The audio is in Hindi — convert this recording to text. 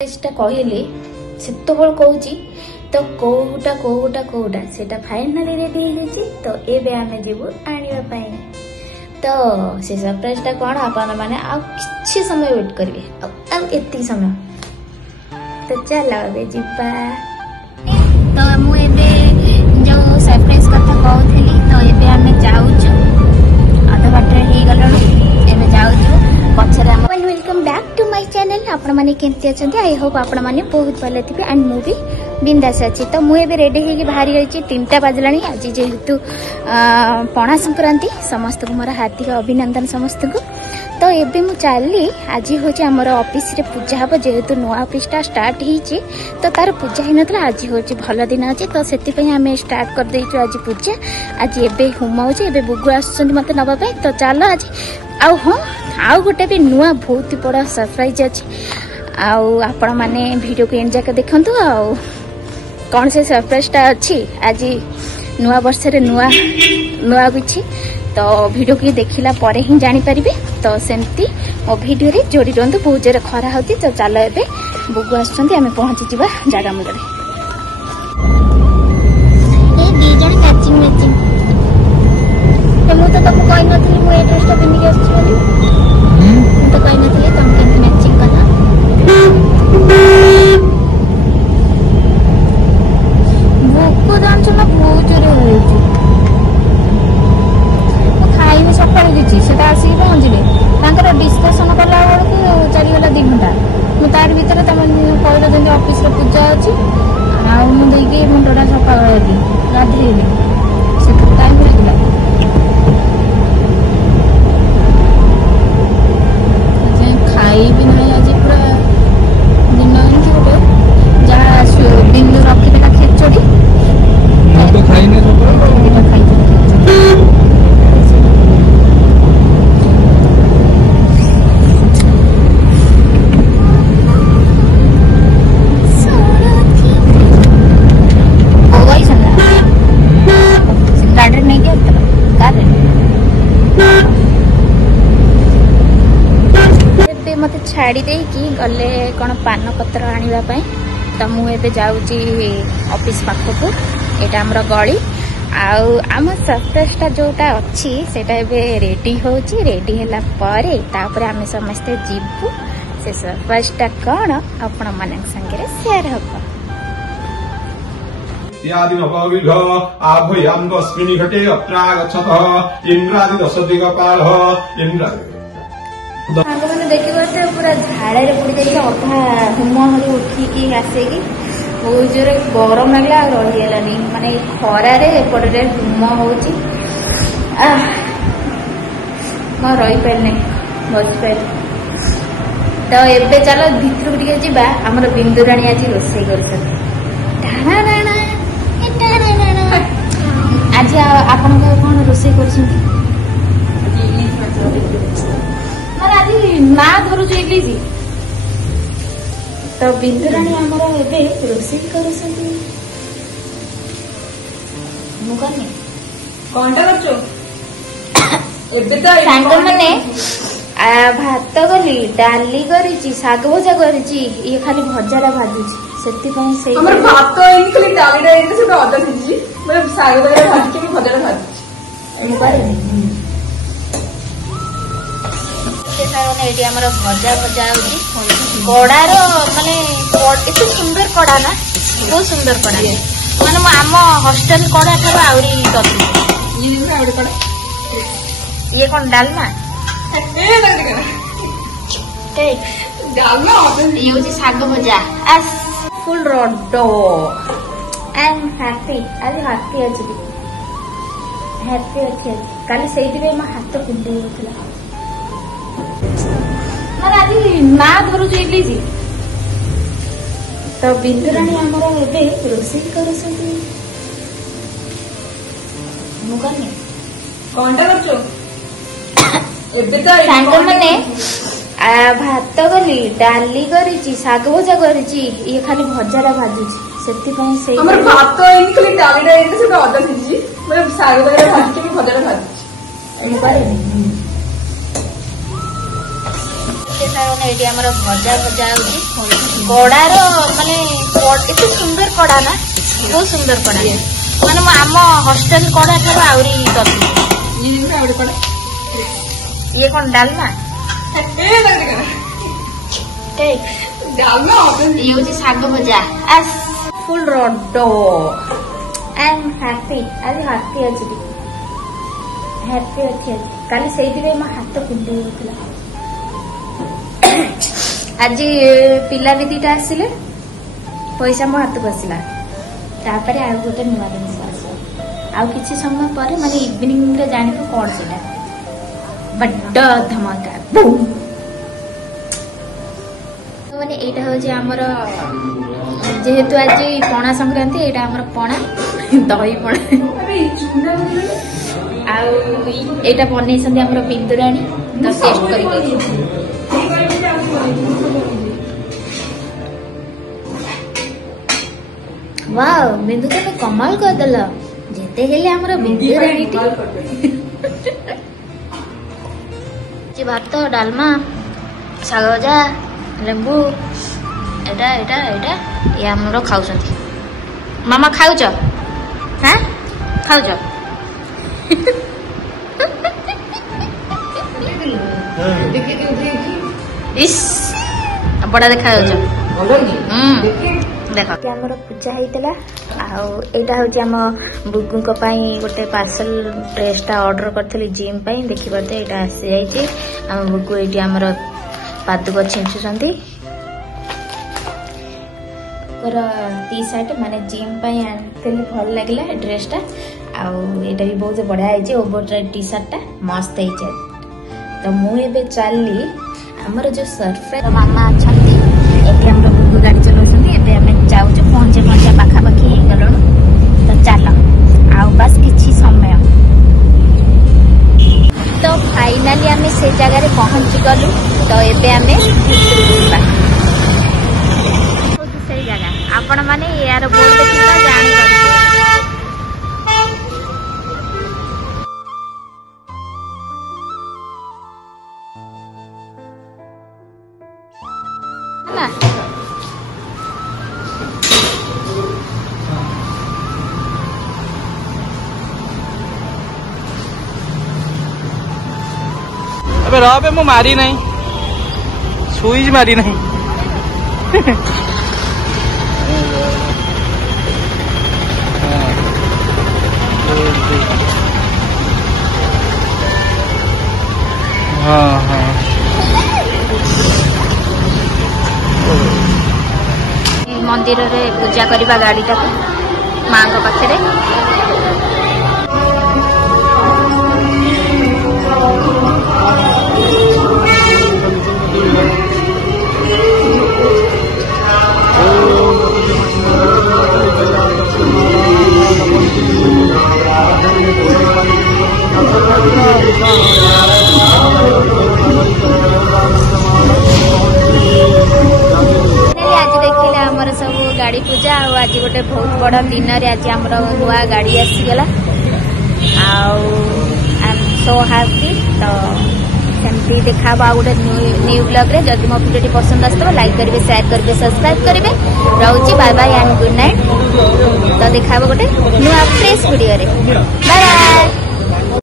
कहले से कहूँ तो कोटा से फाइनाली रेडी तो एबे आमे जीवु आनिबा तो से सरप्राइज टा कौन आपण माने आ किछि समय वेट करिवे आ एति समय तो चल एबे जिबा तो मु एबे जो सरप्राइज कथा कहउथली तो एबे आमे जाउछु आधा बाटे ही गलनु एबे जाउछु पछरे हम welcome back to my channel आपण माने केंती अछंती आई होप आपण माने बहुत भले थिबे एंड मु भी बिंदास अच्छी तो मुझे रेडी होगी बाहरी रही 3टा बाजला आज जेहेतु पणा संक्रांति समस्त को मोर हार्दिक अभिनंदन समस्त को तो एबे मु चली आज हूँ आम ऑफिस रे पूजा हम जेहेतु नुआ ऑफिसटा स्टार्ट होती तो तार पूजा ही नाला आज हूँ भल दिन अच्छे तो से आम स्टार्ट कर देचु आज पूजा आज एबे होम हो बुगु आसुचंती मते नबा तो चलो आज आउ हाँ आउ गोटे भी नुआ बहुत बड़ा सरप्राइज अच्छी आपण माने वीडियो को एंड जाके देखंतु आउ कौन से सरप्राइज टा अच्छी आज नुआ वर्ष रे नुआ किछि तो वीडियो की देखिला परे ही जानी परिबे तो सेमती मो वीडियो रे जोड़ी रहंतु बहुत जोरे खरा होती तो चलो एबे बुगु आछंती आमे पहुंची जिबा जागा मुंडरे ए दी जण मैचिंग तो मु तो तुमको कहि नथली मु ए ड्रेस टा पिन्हि के आछि बोली मु तो कहि नथली तुम केन मैचिंग कला भोक जान ना बहुत जोरे होइछि मु खाइबे सकाळ दिछि सेटा आसी पहुंचले तांकर डिस्कशन कला बेलकु चली गला 2 घंटा मु तार भीतर तम कहलो जे ऑफिस रे पूजा अछि आ मु देके मुंडा सफा करली गाधेली से टाइम लागला खाई भी नहीं आज पूरा दिन एमती गोटे जहाँ बिंदु रखीदेला खेचड़ी तो खाई गाड़ी नहीं मत छाड़ी दे कि गले कौन पान पत्र आने तो मुझे जाऊँगी ऑफिस पाखक यहाँ आमर गली आम सरप्राइजटा जोटा अच्छी सेटा रेडी होची रेडी है तापर आम समस्ते जीवु से सरप्राइजटा कौन आपण मान संगे शेयर हम घटे अत्रागछतः इंद्रादि 10 दिगपालः इंद्रादि मैंने देखी पारे पूरा झाड़े बुड़ी जाइए अधा हुम उठिकी आसिकी बहुत जोर गरम लगला रहीगलानी माने खरारे एपटे हुम हो रही पारे बस पारे तो एबे चलो भितर टे जावा आम बिंदुराणी आज रोसे आज आपण कौन रोसे कर ना धरू इलिजी तो बिंदुराणी आमर एबे रोसे करूछंती मु करनी कोनटा करछो एबे तो सांग माने भात गली डाली करिची साग भजा करिची ये खाली भजारा भाजुची सेति पई से हमर भात इन खाली डाली रे से अदा दिजी मैं साग भजा भाजी के भजारा भाजी मु करे भजा भजा कड़ार माने एत सुंदर कड़ा ना बहुत सुंदर कड़ा माने आम हॉस्टल कड़ा ठार ये कौन डालमा ये हूँ शाग भजा फुल रड आई एम हैप्पी आज हैप्पी अच्छी हैप्पी अच्छी काली से मो हाथ कुंडे होता आज ना धरू इलिजी तो बिंदुराणी आमर एबे रोसे करूछंती मु करनी कोनटा करछो एबे तो सांग माने भात गली डाली करिची साग भजा करिची ये खाली भजारा भाजुची सेति पई से हमर भात इन खाली डाली रे से अदा दिजी मैं साग भजा भाजी के भजारा भाजी मु करे ମାନେ ଏଠି ଆମର ଭଜା ଭଜା ହଉଛି କଡାର ମାନେ ଏତେ ସୁନ୍ଦର କଡା ନା ବହୁତ ସୁନ୍ଦର କଡା ମାନେ ଆମ ହଷ୍ଟେଲ କଡା ଠାରୁ ଆହୁରି ଇଏ କଣ ଡାଲମା ଇଏ ହଉଛି ଶାଗ ଭଜା ଫୁଲ ରଡ ଆଇ ଏମ୍ ହାପି ଆଜି ହାପି ଅଛି ହାପି ଅଛି ଆଜି କାଲି ସେଇଥିପାଇଁ ମୋ ହାତ କୁଣ୍ଡେଇ ହେଇଥିଲା ଆଜି ପିଲା ବି ଦିଟା ଆସିଲେ ପଇସା ମୋ ହାତକୁ ଆସିଲା ତାପରେ ଆଉ ଗୋଟେ ନୂଆ ଜିନିଷ ଆସିବ ଆଉ କିଛି ସମୟ ପରେ ମାନେ ଇଭିନିଂରେ ଜାଣିବୁ କଣ ସେଇଟା ବଡ ଧମାକା ବୁମ୍ ମାନେ ଏଇଟା ହଉଛି ଆମର ଯେହେତୁ ଆଜି ପଣା ସଂକ୍ରାନ୍ତି ଏଇଟା ଆମର ପଣା ଦହି ପଣା ଆଉ ଏଇଟା ବନେଇଛନ୍ତି ଆମର ବିନ୍ଦୁରାଣୀ ତ ଟେଷ୍ଟ କରିକି वाओ बिंदु तो कमाल करदेल जेते हेले हमर बिंदुराणीटी जी भात डालमा शाग भजा लेंबू एटा एटा एटा ये हमरो खाउछंती मामा खाउछ हां खाउछ इस बड़ा देखा देख आमर पूजा होता आईटा हूँ आम बुगु गोटे पार्सल ड्रेसटा ऑर्डर करी जिम देखिपे यहाँ आसी जाइए आम बुगु ये आमर पादुक छिंचुंट टी शर्ट माने जिम आनी भल लगे ड्रेसटा आईटा भी बहुत बढ़िया है ओवर टी शर्टा मस्त है तो मुझे चली आमर जो सरप्राइज मामा अच्छा बुगु गाड़ी चलाउछन्ती जाऊँ पहुंचे पहुंचे पाखापाखि गलु तो चल आउ बस किछि समय तो फाइनाली आम से जगह पहुंची गलु तो एबे आमे से जगह आपण माने यार बोर्ड देखिबा जानि परबे ना अबे रह मु मारी नहीं सुईज मारी नहीं हाँ हाँ मंदिर रे पूजा करवा गाड़ी माँ को पाखे गाड़ी पूजा आज गोटे बहुत बड़ा दिन आज आमर नुआ गाड़ी आसीगला आई एम सो हैप्पी तो सेमती देखा गोटे न्यू ब्लॉग रे जदि मो वीडियो पसंद आसो लाइक करेंगे शेयर करेंगे सब्सक्राइब करेंगे रोची bye bye and good night तो देखा गोटे नुआ फ्रेश वीडियो रे बाय बाय।